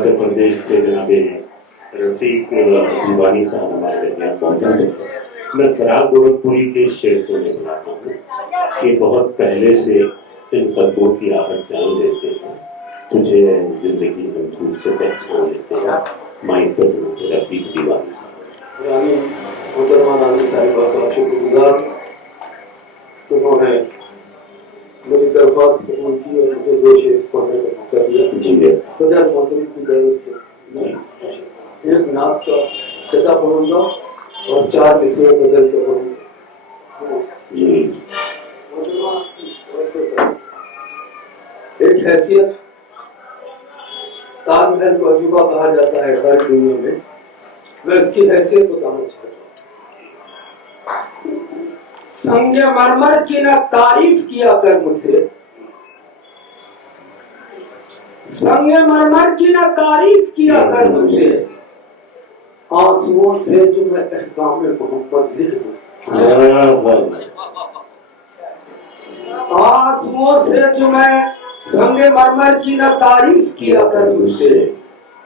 मध्य प्रदेश से जनाब रफीक दीवानी साहब हमारे दरमियान मौजूद हैं। मैं फराग गोरखपुरी के शेर सुनने वाला हूँ कि बहुत पहले से इन कदमों की आहट जान लेते हैं, तुझे जिंदगी हम दूर से पहचान लेते हैं। माइक पर रफीक दीवानी साहब। रानी मोहतरमा रानी साहिबा का शुक्रगुजार, उन्होंने मेरी दरख्वास्त कबूल की और मुझे दो शेर पढ़ने का मौका दिया। सदर मोहतरम की इजाज़त से एक नात का कथा पढ़ूंगा और 4 मिसरे गजल का पढ़ूंगा। एक हैसियत ताजमहल को अजूबा कहा जाता है सारी दुनिया में, मैं उसकी हैसियत बताना चाहता हूँ। संगे मरमर की ना तारीफ किया कर मुझसे, संगे मरमर की ना तारीफ किया कर मुझसे, आंसुओं से जो मैं अहकाम मोहब्बत लिख दूं, आंसुओं से जो मैं संगे मरमर की ना तारीफ किया कर मुझसे,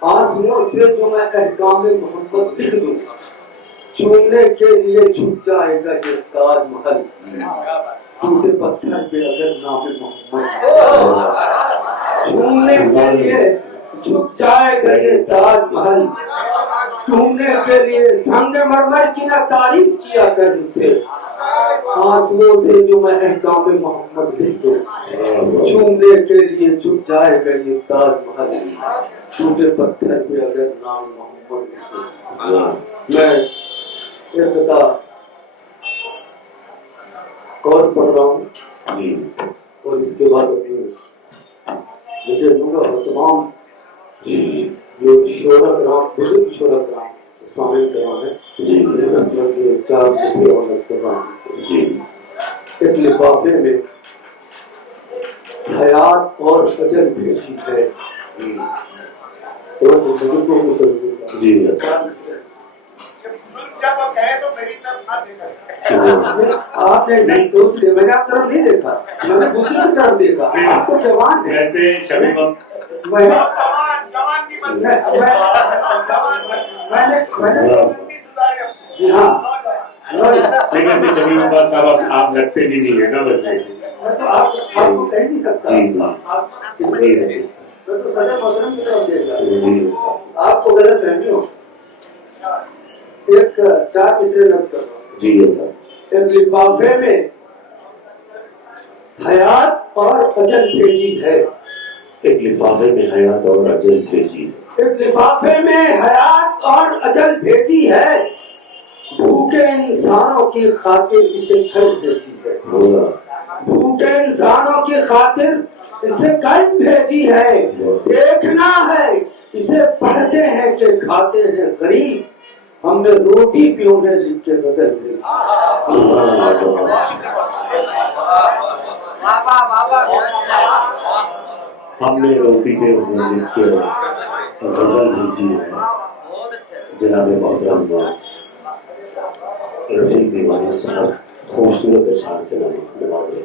आंसुओं से जो मैं अहकाम मोहब्बत लिख दूं, चूमने के लिए झुक जाएगा ये ताजमहल, टूटे पत्थर पे अगर नाम मोहम्मद, चूमने के लिए झुक जाएगा ये ताजमहल, चूमने के लिए संगमरमर की ना तारीफ किया कर मुझसे, आंसुओं से जो मैं अहकाम मोहम्मद लिख दूं, चूमने के लिए झुक जाएगा ये ताजमहल, टूटे पत्थर पे अगर नाम मोहम्मद लिख दूं। मैं इब्तिदा और पढ़ रहा हूँ और इसके बाद अपनी जगह दूंगा और तमाम जो शोरा कराम, बुजुर्ग शोरा कराम शामिल कराम है, 4 मिसरे और नज़्म कर रहा हूँ। एक लिफाफे में हयात और अजल भेजी है, तो बुजुर्गों को आपने सोच लिया, मैंने आप तरफ नहीं देखा, मैंने दूसरी की तरफ देखा। आप तो जवान है, जी हाँ, लेकिन शमीम अब्बास साहब आप लगते भी नहीं है ना, बस आपको कह नहीं सकता, मैं तो सदा मोहतरम की तरफ देख रहा, आपको गलत फहमी हो। एक 4 मिसरे नज़्म कर रहा हूँ। एक लिफाफे में हयात और अजल भेजी है, एक लिफाफे में हयात और अजल भेजी है, एक लिफाफे में हयात और अजल भेजी है, भूखे इंसानों की खातिर इसे कल भेजी है, भूखे इंसानों की खातिर इसे कल भेजी है, देखना है इसे पढ़ते हैं कि खाते हैं गरीब, हमने रोटी भी उन्हें लिख के गजल भेजी। हमने रोटी पे उन्हें लिख के गजल भेजी है। जनाब मोहतरम रफीक दीवानी साहब खूबसूरत अशार से नवाज रहे।